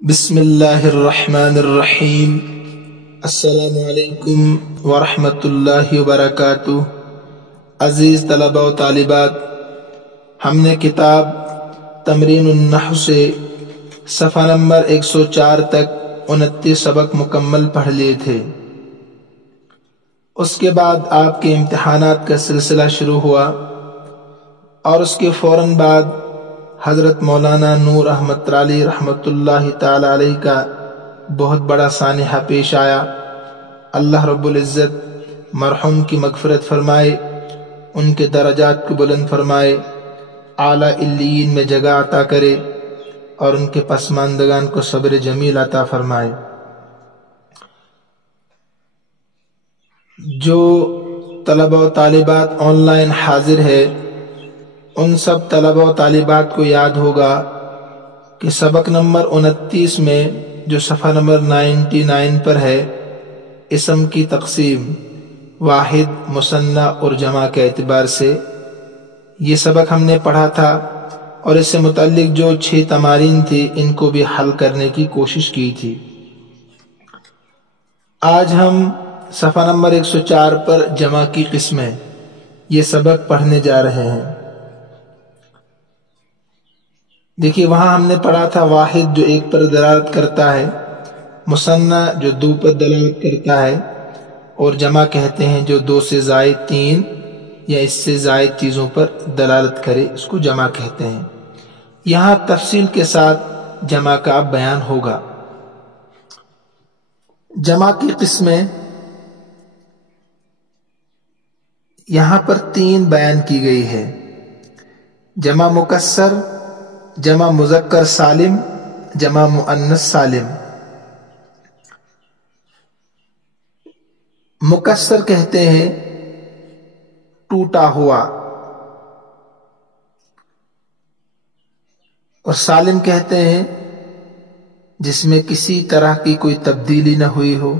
بسم اللہ الرحمن الرحیم۔ السلام علیکم ورحمۃ اللہ وبرکاتہ۔ عزیز طلبہ و طالبات، ہم نے کتاب تمرین النحو سے صفحہ نمبر 104 تک 29 سبق مکمل پڑھ لیے تھے۔ اس کے بعد آپ کے امتحانات کا سلسلہ شروع ہوا اور اس کے فوراً بعد حضرت مولانا نور احمد ترالی رحمۃ اللہ تعالی علیہ کا بہت بڑا سانحہ پیش آیا۔ اللہ رب العزت مرحوم کی مغفرت فرمائے، ان کے درجات کو بلند فرمائے، اعلیٰ علیین میں جگہ عطا کرے اور ان کے پسماندگان کو صبر جمیل عطا فرمائے۔ جو طلبہ و طالبات آن لائن حاضر ہے، ان سب طلبہ و طالبات کو یاد ہوگا کہ سبق نمبر 29 میں جو صفحہ نمبر 99 پر ہے، اسم کی تقسیم واحد، مثنی اور جمع کے اعتبار سے، یہ سبق ہم نے پڑھا تھا اور اس سے متعلق جو 6 تمارین تھی ان کو بھی حل کرنے کی کوشش کی تھی۔ آج ہم صفحہ نمبر 104 پر جمع کی قسمیں یہ سبق پڑھنے جا رہے ہیں۔ دیکھیے، وہاں ہم نے پڑھا تھا واحد جو ایک پر دلالت کرتا ہے، مثنی جو دو پر دلالت کرتا ہے، اور جمع کہتے ہیں جو 2 سے زائد 3 یا اس سے زائد چیزوں پر دلالت کرے، اس کو جمع کہتے ہیں۔ یہاں تفصیل کے ساتھ جمع کا بیان ہوگا۔ جمع کی قسمیں یہاں پر 3 بیان کی گئی ہے: جمع مکسر، جمع مذکر سالم، جمع مؤنث سالم۔ مکسر کہتے ہیں ٹوٹا ہوا، اور سالم کہتے ہیں جس میں کسی طرح کی کوئی تبدیلی نہ ہوئی ہو،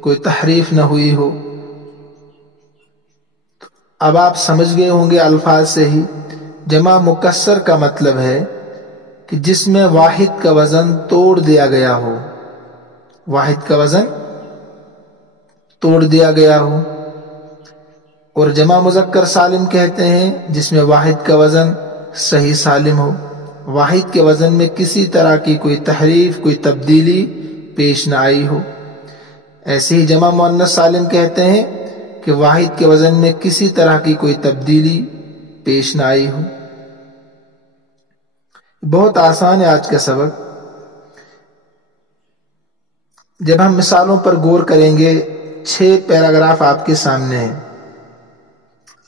کوئی تحریف نہ ہوئی ہو۔ اب آپ سمجھ گئے ہوں گے الفاظ سے ہی، جمع مکسر کا مطلب ہے کہ جس میں واحد کا وزن توڑ دیا گیا ہو، واحد کا وزن توڑ دیا گیا ہو۔ اور جمع مذکر سالم کہتے ہیں جس میں واحد کا وزن صحیح سالم ہو، واحد کے وزن میں کسی طرح کی کوئی تحریف، کوئی تبدیلی پیش نہ آئی ہو۔ ایسے ہی جمع مؤنث سالم کہتے ہیں کہ واحد کے وزن میں کسی طرح کی کوئی تبدیلی پیش نہ آئی ہو۔ بہت آسان ہے آج کا سبق۔ جب ہم مثالوں پر غور کریں گے، 6 پیراگراف آپ کے سامنے ہیں۔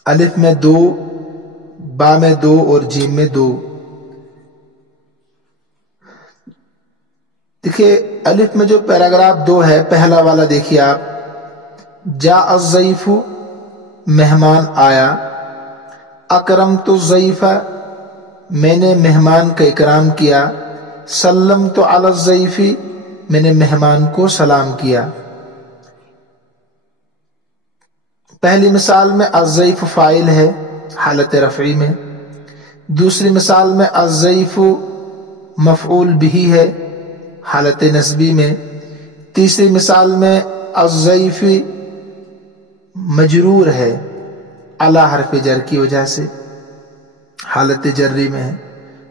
الف میں 2، با میں 2 اور جیم میں 2۔ دیکھیے، الف میں جو پیراگراف 2 ہے، پہلا والا دیکھیے آپ، جاء الضیف، مہمان آیا، اکرمت الضیف، میں نے مہمان کا اکرام کیا، سلمت علی الضیف، میں نے مہمان کو سلام کیا۔ پہلی مثال میں الضیف فاعل ہے حالت رفعی میں، دوسری مثال میں الضیف مفعول بہ ہے حالت نصبی میں، تیسری مثال میں الضیف مجرور ہے علی حرف جر کی وجہ سے، حالت جری میں ہے۔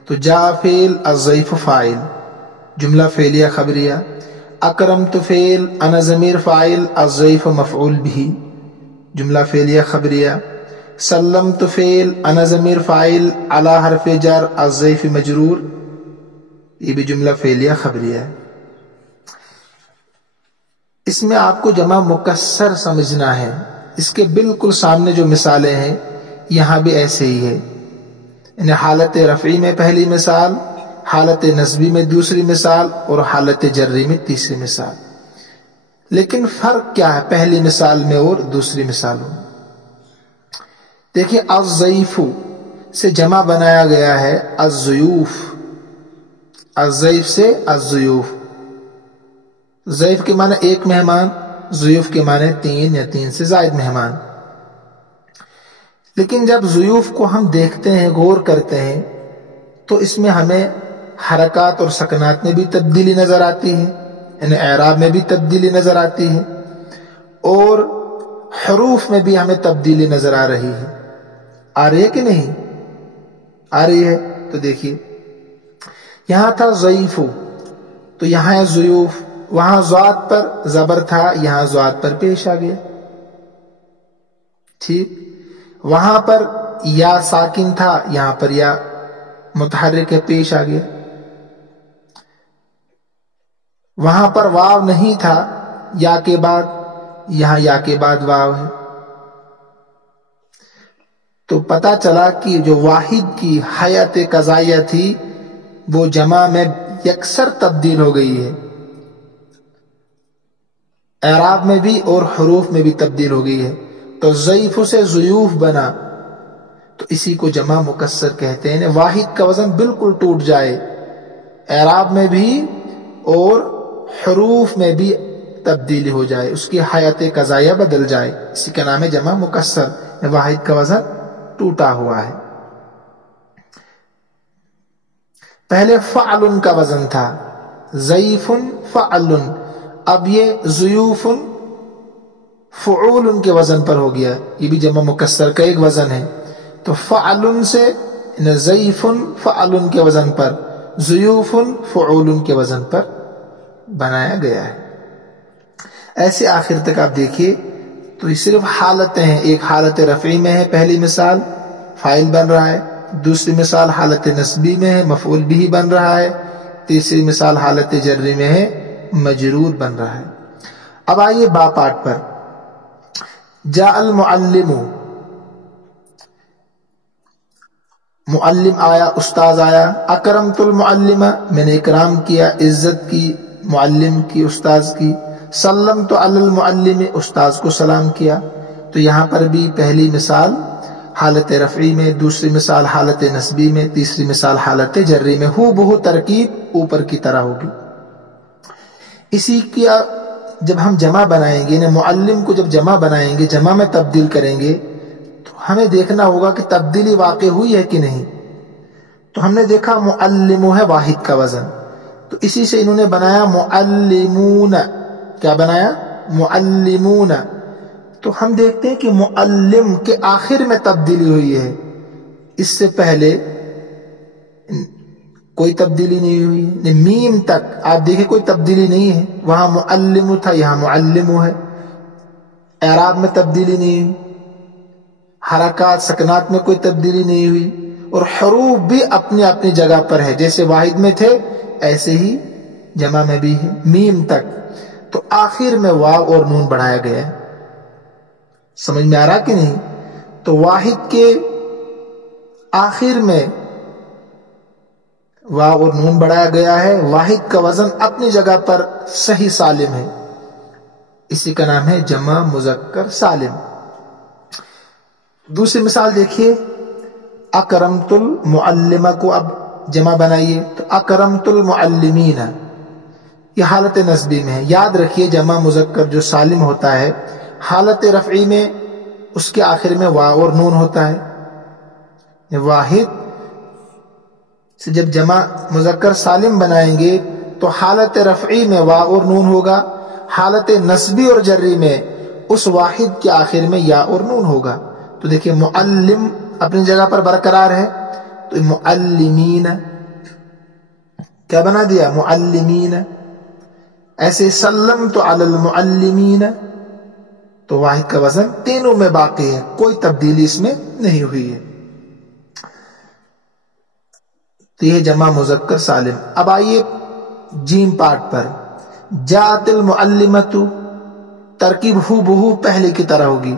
تو جاء فعل، الضیف فاعل، جملہ فعلیہ خبریہ، اکرمت فعل، انا ضمیر فاعل، الضیف مفعول بہ، جملہ فعلیہ خبریہ، سلمت فعل، انا ضمیر فاعل، علی حرف جر، الضیف مجرور، یہ بھی جملہ فعلیہ خبریہ ہے۔ اس میں آپ کو جمع مکسر سمجھنا ہے۔ اس کے بالکل سامنے جو مثالیں ہیں یہاں بھی ایسے ہی ہے، یعنی حالت رفعی میں پہلی مثال، حالت نصبی میں دوسری مثال اور حالت جری میں تیسری مثال۔ لیکن فرق کیا ہے پہلی مثال میں اور دوسری مثالوں میں؟ دیکھیے، الضیف سے جمع بنایا گیا ہے الضیوف، الضیف سے الضیوف۔ ضیف کے معنی ایک مہمان، ضیوف کے معنی 3 یا 3 سے زائد مہمان۔ لیکن جب ضیوف کو ہم دیکھتے ہیں، غور کرتے ہیں، تو اس میں ہمیں حرکات اور سکنات میں بھی تبدیلی نظر آتی ہے، یعنی اعراب میں بھی تبدیلی نظر آتی ہے، اور حروف میں بھی ہمیں تبدیلی نظر آ رہی ہے۔ آ رہی ہے کہ نہیں آ رہی ہے؟ تو دیکھیے یہاں تھا ضعیف، تو یہاں ہے ضیوف، وہاں ضاد پر زبر تھا، یہاں ضاد پر پیش آ گیا، ٹھیک۔ وہاں پر یا ساکن تھا، یہاں پر یا متحرک ہے، پیش آ گیا۔ وہاں پر واو نہیں تھا یا کے بعد، یہاں یا کے بعد واو ہے۔ تو پتہ چلا کہ جو واحد کی حیات قضائیہ تھی وہ جمع میں یکسر تبدیل ہو گئی ہے، اعراب میں بھی اور حروف میں بھی تبدیل ہو گئی ہے۔ تو ضعیف سے ضیوف بنا، تو اسی کو جمع مکسر کہتے ہیں۔ واحد کا وزن بالکل ٹوٹ جائے، اعراب میں بھی اور حروف میں بھی تبدیلی ہو جائے، اس کی حیات قضائیہ بدل جائے، اسی کا نام ہے جمع مکسر۔ واحد کا وزن ٹوٹا ہوا ہے۔ پہلے فعل کا وزن تھا، ضعیف فعل، اب یہ ضیوف فعول کے وزن پر ہو گیا، یہ بھی جمع مکسر کا ایک وزن ہے۔ تو فعل سے ضعیف فعل کے وزن پر، ضیوف فعول کے وزن پر بنایا گیا ہے۔ ایسے آخر تک آپ دیکھیے تو یہ صرف حالتیں ہیں، ایک حالت رفعی میں ہے، پہلی مثال فاعل بن رہا ہے، دوسری مثال حالت نصبی میں ہے، مفعول بھی بن رہا ہے، تیسری مثال حالت جری میں ہے، مجرور بن رہا ہے۔ اب آئیے با پارٹ پر، جاء المعلم، معلم آیا، استاذ آیا۔ اکرمت المعلم، میں نے اکرام کیا، عزت کی معلم کی، استاذ کی۔ سلمت علی المعلم، استاذ کو سلام کیا۔ تو یہاں پر بھی پہلی مثال حالت رفعی میں، دوسری مثال حالت نصبی میں، تیسری مثال حالت جری میں، ہو بہو ترکیب اوپر کی طرح ہوگی۔ اسی کیا جب ہم جمع بنائیں گے، معلم کو جب جمع بنائیں گے، جمع میں تبدیل کریں گے، تو ہمیں دیکھنا ہوگا کہ تبدیلی واقع ہوئی ہے کہ نہیں۔ تو ہم نے دیکھا معلم ہے واحد کا وزن، تو اسی سے انہوں نے بنایا معلمون، کیا بنایا؟ معلمون۔ تو ہم دیکھتے ہیں کہ معلم کے آخر میں تبدیلی ہوئی ہے، اس سے پہلے کوئی تبدیلی نہیں ہوئی، میم تک آپ دیکھیں کوئی تبدیلی نہیں ہے، وہاں معلم تھا، یہاں معلم ہے، اعراب میں تبدیلی نہیں ہوئی، حرکات سکنات میں کوئی تبدیلی نہیں ہوئی، اور حروف بھی اپنی اپنی جگہ پر ہے، جیسے واحد میں تھے ایسے ہی جمع میں بھی ہے، میم تک۔ تو آخر میں واو اور نون بڑھایا گیا ہے، سمجھ میں آ رہا کہ نہیں؟ تو واحد کے آخر میں واو اور نون بڑھایا گیا ہے، واحد کا وزن اپنی جگہ پر صحیح سالم ہے، اسی کا نام ہے جمع مذکر سالم۔ دوسری مثال دیکھیے، اکرمت المعلمہ کو اب جمع بنائیے، تو اکرمت المعلمین، یہ حالت نصبی میں ہے۔ یاد رکھیے جمع مذکر جو سالم ہوتا ہے، حالت رفعی میں اس کے آخر میں واو اور نون ہوتا ہے۔ واحد سے جب جمع مذکر سالم بنائیں گے تو حالت رفعی میں واو اور نون ہوگا، حالت نصبی اور جری میں اس واحد کے آخر میں یا اور نون ہوگا۔ تو دیکھیں معلم اپنی جگہ پر برقرار ہے، تو معلمین کیا بنا دیا؟ معلمین۔ ایسے سلمت علی المعلمین، تو واحد کا وزن تینوں میں باقی ہے، کوئی تبدیلی اس میں نہیں ہوئی ہے۔ تو یہ جمع مذکر سالم۔ اب آئیے جیم پارٹ پر، جاءت المعلمۃ، ترکیب ہو بہو پہلے کی طرح ہوگی،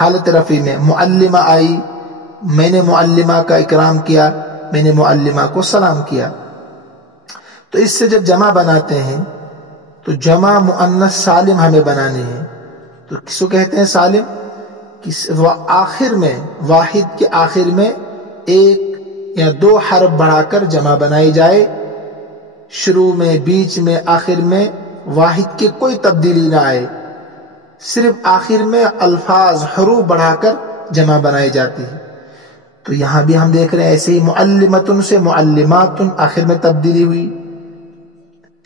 حالت رفعی میں معلمہ آئی، میں نے معلمہ کا اکرام کیا، میں نے معلمہ کو سلام کیا۔ تو اس سے جب جمع بناتے ہیں تو جمع مؤنث سالم ہمیں بنانے ہیں، تو کس کو کہتے ہیں سالم؟ آخر میں واحد کے آخر میں ایک یا دو حرف بڑھا کر جمع بنائی جائے، شروع میں، بیچ میں، آخر میں واحد کی کوئی تبدیلی نہ آئے، صرف آخر میں الفاظ حروف بڑھا کر جمع بنائی جاتی ہے۔ تو یہاں بھی ہم دیکھ رہے ہیں ایسے ہی معلمتن سے معلماتن آخر میں تبدیلی ہوئی.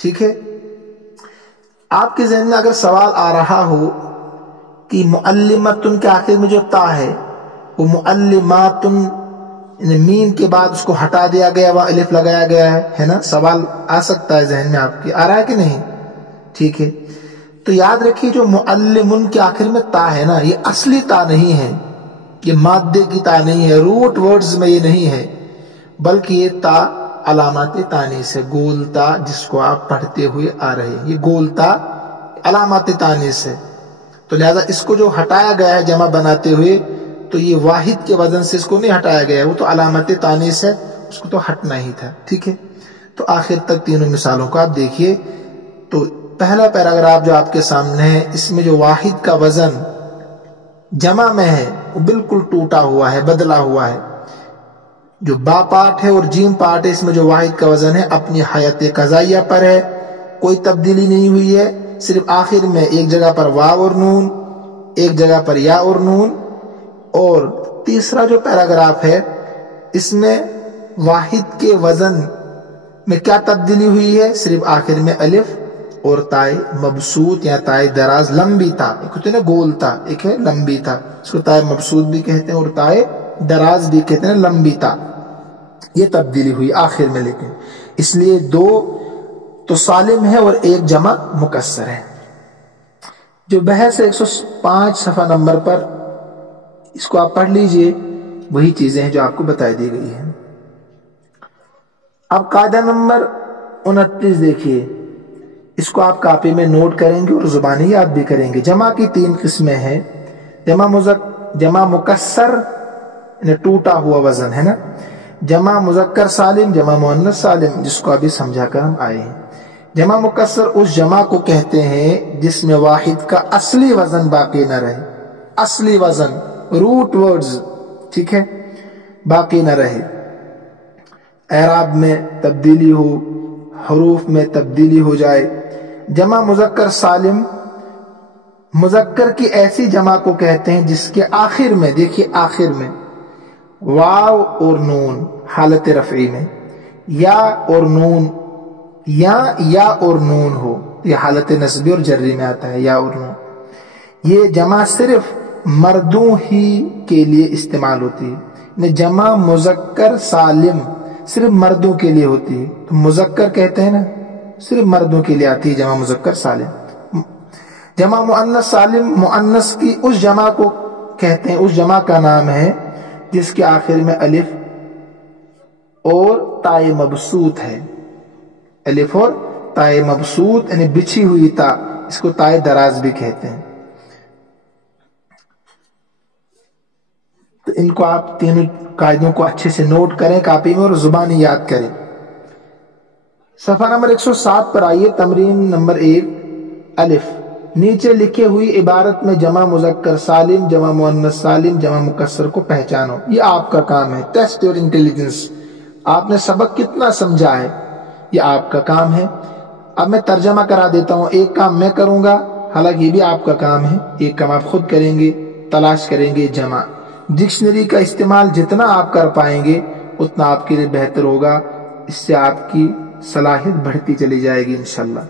ٹھیک ہے. آپ کے ذہن میں اگر سوال آ رہا ہو کہ معلمتن کے آخر میں جو تا ہے وہ معلماتن میم کے بعد اس کو ہٹا دیا گیا وہ الف لگایا گیا ہے نا, سوال آ سکتا ہے ذہن میں آپ کے, آ رہا ہے کہ نہیں؟ ٹھیک ہے. تو یاد رکھیے جو معلمن کے آخر میں تا ہے نا, یہ اصلی تا نہیں ہے, یہ مادے کی تا نہیں ہے, روٹ ورڈز میں یہ نہیں ہے, بلکہ یہ تا علامات تانیث ہے, گول تا جس کو آپ پڑھتے ہوئے آ رہے ہیں, یہ گول تا علامات تانیث ہے. تو لہذا اس کو جو ہٹایا گیا ہے جمع بناتے ہوئے, تو یہ واحد کے وزن سے اس کو نہیں ہٹایا گیا ہے, وہ تو علامت تانیث ہے, اس کو تو ہٹنا ہی تھا. ٹھیک ہے. تو آخر تک تینوں مثالوں کو آپ دیکھیے. تو پہلا پیراگراف جو آپ کے سامنے ہے, اس میں جو واحد کا وزن جمع میں ہے وہ بالکل ٹوٹا ہوا ہے, بدلا ہوا ہے. جو با پارٹ ہے اور جیم پارٹ ہے, اس میں جو واحد کا وزن ہے اپنی حیات قضائیہ پر ہے, کوئی تبدیلی نہیں ہوئی ہے. صرف آخر میں ایک جگہ پر واو اور نون, ایک جگہ پر یا اور نون. اور تیسرا جو پیراگراف ہے اس میں واحد کے وزن میں کیا تبدیلی ہوئی ہے, صرف آخر میں الف اور تائے مبسوط یا تائے دراز لمبی تا, ایک ہوتے ہیں نا گول تا, ایک ہے لمبی تا, اس کو تائے مبسوط بھی کہتے ہیں اور تائے دراز بھی کہتے ہیں, لمبی تا, یہ تبدیلی ہوئی آخر میں. لیکن اس لیے دو تو سالم ہے اور ایک جمع مکسر ہے. جو بحث 105 صفحہ نمبر پر, اس کو آپ پڑھ لیجئے, وہی چیزیں ہیں جو آپ کو بتائی دی گئی ہیں. اب قاعدہ نمبر 29 دیکھیے, اس کو آپ کاپی میں نوٹ کریں گے اور زبانی یاد بھی کریں گے. جمع کی 3 قسمیں ہیں, جمع مکسر یعنی ٹوٹا ہوا وزن ہے نا, جمع مذکر سالم, جمع مؤنث سالم, جس کو ابھی سمجھا کر ہم آئے ہیں. جمع مکسر اس جمع کو کہتے ہیں جس میں واحد کا اصلی وزن باقی نہ رہے, اصلی وزن روٹ ورڈز, ٹھیک ہے, باقی نہ رہے. اعراب میں تبدیلی ہو, حروف میں تبدیلی ہو جائے. جمع مذکر سالم مذکر کی ایسی جمع کو کہتے ہیں جس کے آخر میں, دیکھیے آخر میں واو اور نون حالت رفعی میں, یا اور نون, یا اور نون ہو, یہ حالت نصبی اور جری میں آتا ہے, یا اور نون. یہ جمع صرف مردوں ہی کے لیے استعمال ہوتی ہے. جمع مذکر سالم صرف مردوں کے لیے ہوتی ہے, تو مذکر کہتے ہیں نا, صرف مردوں کے لیے آتی ہے جمع مذکر سالم. جمع مؤنث سالم مؤنث کی اس جمع کو کہتے ہیں, اس جمع کا نام ہے جس کے آخر میں الف اور تائے مبسوط ہے, الف اور تائے مبسوط یعنی بچھی ہوئی تا, اس کو تائے دراز بھی کہتے ہیں. تو ان کو آپ تینوں قاعدوں کو اچھے سے نوٹ کریں کاپی میں اور زبانی یاد کریں. صفحہ نمبر 107 پر آئیے. تمرین نمبر 1 الف, نیچے لکھے ہوئی عبارت میں جمع مذکر سالم, جمع مؤنث سالم, جمع مکسر کو پہچانو. یہ آپ کا کام ہے, ٹیسٹ یور انٹیلیجنس. آپ نے سبق کتنا سمجھا ہے یہ آپ کا کام ہے. اب میں ترجمہ کرا دیتا ہوں, ایک کام میں کروں گا, حالانکہ یہ بھی آپ کا کام ہے, ایک کام آپ خود کریں گے, تلاش کریں گے جمع. ڈکشنری کا استعمال جتنا آپ کر پائیں گے اتنا آپ کے لیے بہتر ہوگا, اس سے آپ کی صلاحیت بڑھتی چلی جائے گی انشاءاللہ.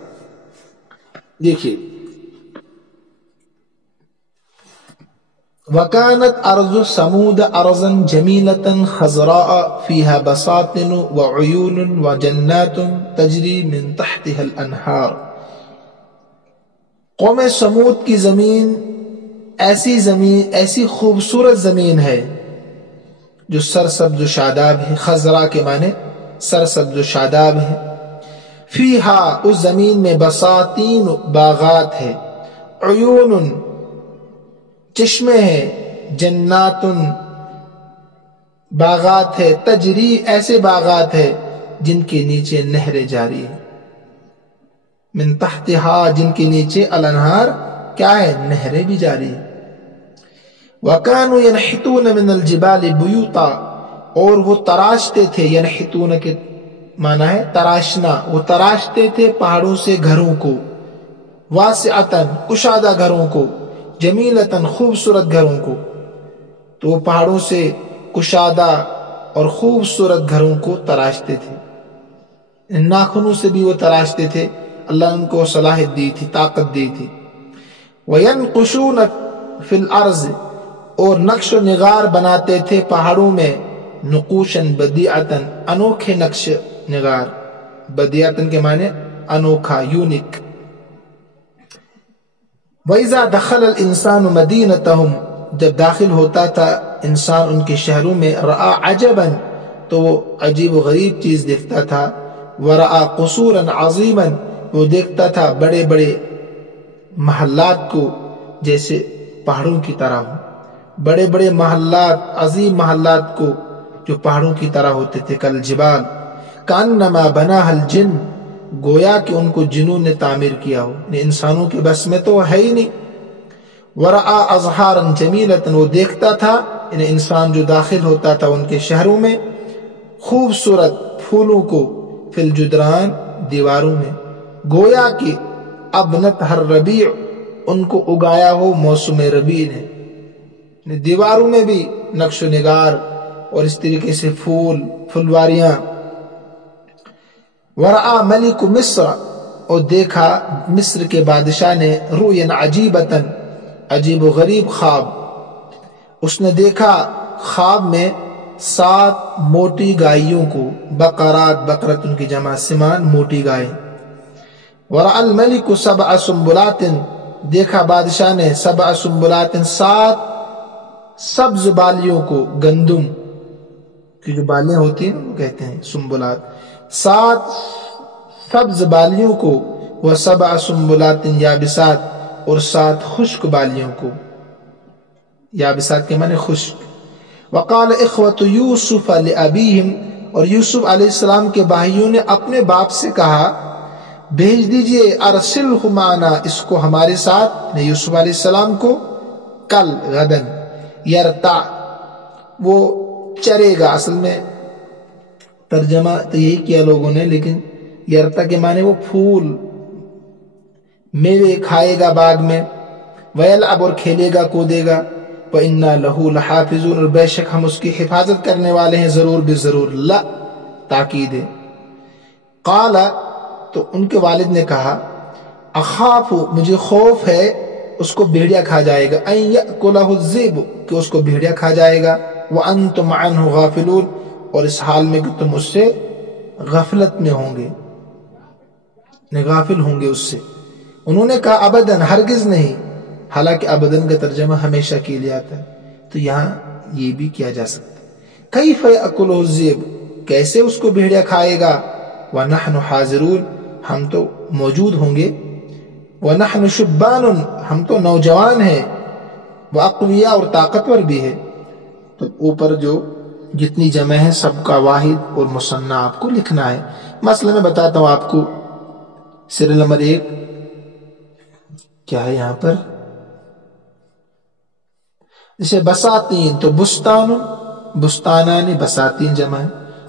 دیکھیے, وَكَانَتْ أَرْضُ ثَمُودَ أَرْضًا جَمِيلَةً خَضْرَاءَ فِيهَا بَسَاطِنُ وَعُيُونٌ وَجَنَّاتٌ تَجْرِي مِنْ تَحْتِهَا الْأَنْهَارُ. قوم سمود کی زمین ایسی خوبصورت زمین ہے جو سرسبز و شاداب ہے. خضرا کے معنی سرسبز و شاداب ہے. فیہا اس زمین میں بساتین باغات ہے, عیون چشمے ہیں, جناتن باغات ہے, تجری ایسے باغات ہے جن کے نیچے نہریں جاری ہے, من تحتہا جن کے نیچے الانہار کیا ہے, نہریں بھی جاری ہے. وَكَانُوا يَنْحِتُونَ مِنَ الْجِبَالِ بُيُوتًا اور وہ تراشتے تھے, يَنْحِتُونَ کے معنی ہے تراشنا, وہ تراشتے تھے پہاڑوں سے گھروں کو, واسعتاً کشادہ گھروں کو, جمیلتاً خوبصورت گھروں کو. تو وہ پہاڑوں سے کشادہ اور خوبصورت گھروں کو تراشتے تھے، ناخنوں سے بھی وہ تراشتے تھے، اللہ نے ان کو صلاحیت دی تھی، طاقت دی تھی۔ وَيَنْقُشُونَ فِي الْأَرْضِ، اور نقش و نگار بناتے تھے پہاڑوں میں، نقوشاً بدیعتاً، انوکھے نقش نگار، بدیعتاً کے معنی انوکھا، یونک۔ وَإِذَا دَخَلَ الْإِنسَانُ مَدِينَتَهُمْ، جب داخل ہوتا تھا انسان ان کے شہروں میں، رَآ عَجَبًا، تو وہ عجیب و غریب چیز دیکھتا تھا، وَرَآ قُصُورًا عَظِيمًا، وہ دیکھتا تھا بڑے بڑے محلات کو جیسے پہاڑوں کی طرح ہوں، بڑے بڑے محلات، عظیم محلات کو جو پہاڑوں کی طرح ہوتے تھے، کل جبال، کأنما بناها الجن، گویا کہ ان کو جنوں نے تعمیر کیا ہو، انسانوں کے بس میں تو ہے ہی نہیں۔ ورآ ازہارا جمیلۃ، وہ دیکھتا تھا انسان جو داخل ہوتا تھا ان کے شہروں میں، خوبصورت پھولوں کو، فی الجدران، دیواروں میں، گویا کہ ابنت ہر ربیع، ان کو اگایا ہو موسم ربیع نے، دیواروں میں بھی نقش و نگار اور اس طریقے سے پھول پھلواریاں۔ ورآ ملک مصر، اور دیکھا مصر کے بادشاہ نے، رؤیا عجیبۃ، عجیب و غریب خواب، اس نے دیکھا خواب میں 7 موٹی گائیوں کو، بقرات، بقرت ان کی جمع سمان، موٹی گائے۔ ورأى الملک 7 سنبلات، دیکھا بادشاہ نے 7 سنبلات، 7 سبز بالیوں کو، گندم کی جو بالیاں ہوتی ہیں وہ کہتے ہیں سنبلات، 7 سبز بالیوں کو، و7 سنبلات یابسات، اور 7 خشک بالیوں کو، یابسات کے معنی خشک۔ وقال اخوة یوسف لأبیہم، اور یوسف علیہ السلام کے بھائیوں نے اپنے باپ سے کہا، بھیج دیجئے، ارسلہ معنا، اس کو ہمارے ساتھ، یوسف علیہ السلام کو، کل، غدن، یرتع، وہ چرے گا، اصل میں ترجمہ تو یہی کیا لوگوں نے، لیکن یرتع کے معنی وہ پھول میوے کھائے گا باغ میں، ویلعب، اور کھیلے گا کودے گا، وَإِنَّا لَهُ لَحَافِظُونَ، اور بے شک ہم اس کی حفاظت کرنے والے ہیں، ضرور بضرور، لا تاکید ہے۔ قال، تو ان کے والد نے کہا، اخاف، مجھے خوف ہے اس کو بھیڑیا کھا جائے گا، ان یأکلہ الذئب، کہ اس کو بھیڑیا کھا جائے گا، وانتم عنہ غافلون، اور اس حال میں کہ تم اس سے غفلت میں ہوں گے، غافل ہوں گے اس سے۔ انہوں نے کہا ابداً، ہرگز نہیں، حالانکہ ابداً کا ترجمہ ہمیشہ کے لیے آتا ہے، تو یہاں یہ بھی کیا جا سکتا ہے۔ کیف یأکلہ الذئب، کیسے اس کو بھیڑیا کھائے گا، ونحن حاضرون، ہم تو موجود ہوں گے، وَنَحْنُ شُبَّانٌ، ہم تو نوجوان ہیں، وَأَقْوِيَاء، اور طاقتور بھی ہے۔ تو اوپر جو جتنی جمع ہے سب کا واحد اور مثنی آپ کو لکھنا ہے۔ مثلا میں بتاتا ہوں آپ کو، سیریل نمبر 1 کیا ہے یہاں پر، جیسے بساتین، تو بستان، بستانان، بساتین جمع ہے،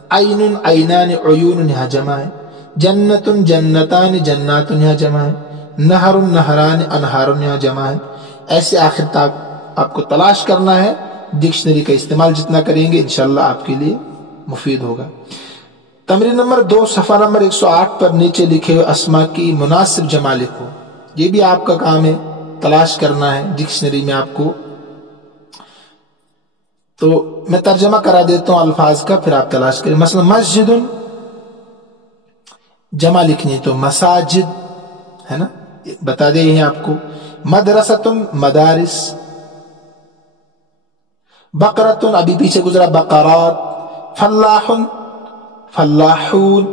عین، عینان، عیون یہاں جمع ہے، جنت، جنتان، جنات یہاں جمع ہے، نہر، نہران، انہار یہاں جمع ہے۔ ایسے آخر تک آپ کو تلاش کرنا ہے، ڈکشنری کا استعمال جتنا کریں گے انشاءاللہ آپ کے لیے مفید ہوگا۔ تمرین نمبر 2 صفحہ نمبر 108 پر نیچے لکھے ہوئے اسما کی مناسب جمع لکھو، یہ بھی آپ کا کام ہے، تلاش کرنا ہے ڈکشنری میں آپ کو۔ تو میں ترجمہ کرا دیتا ہوں الفاظ کا، پھر آپ تلاش کریں۔ مثلا مسجد، جمع لکھنی تو مساجد ہے نا، بتا دے ہیں آپ کو۔ مدرسۃ، مدارس۔ بقرۃ، ابھی پیچھے گزرا بقرات۔ فلاح، فلاحون،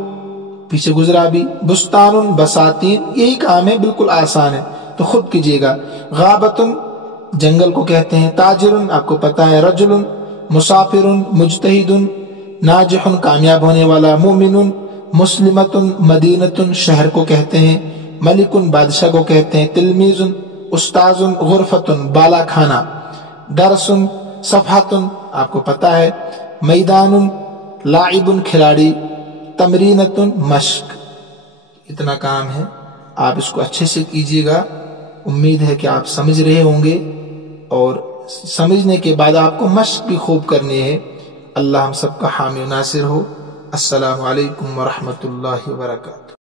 پیچھے گزرا بھی۔ بستان، بساتین، یہی کام ہے، بالکل آسان ہے، تو خود کیجیے گا۔ غابۃ، جنگل کو کہتے ہیں۔ تاجر، آپ کو پتا ہے۔ رجل، مسافر۔ مجتہد، ناجح، کامیاب ہونے والا۔ مومن، مسلمۃ، مدینۃ، شہر کو کہتے ہیں۔ ملک، بادشاہ کو کہتے ہیں۔ تلمیذ، استاذ۔ غرفۃ، بالا کھانا۔ درس، صفحۃ، آپ کو پتا ہے۔ میدان، لاعب، کھلاڑی۔ تمرینۃ، مشق۔ اتنا کام ہے، آپ اس کو اچھے سے کیجیے گا، امید ہے کہ آپ سمجھ رہے ہوں گے، اور سمجھنے کے بعد آپ کو مشق بھی خوب کرنی ہے۔ اللہ ہم سب کا حامی و ناصر ہو۔ السلام علیکم ورحمۃ اللہ وبرکاتہ۔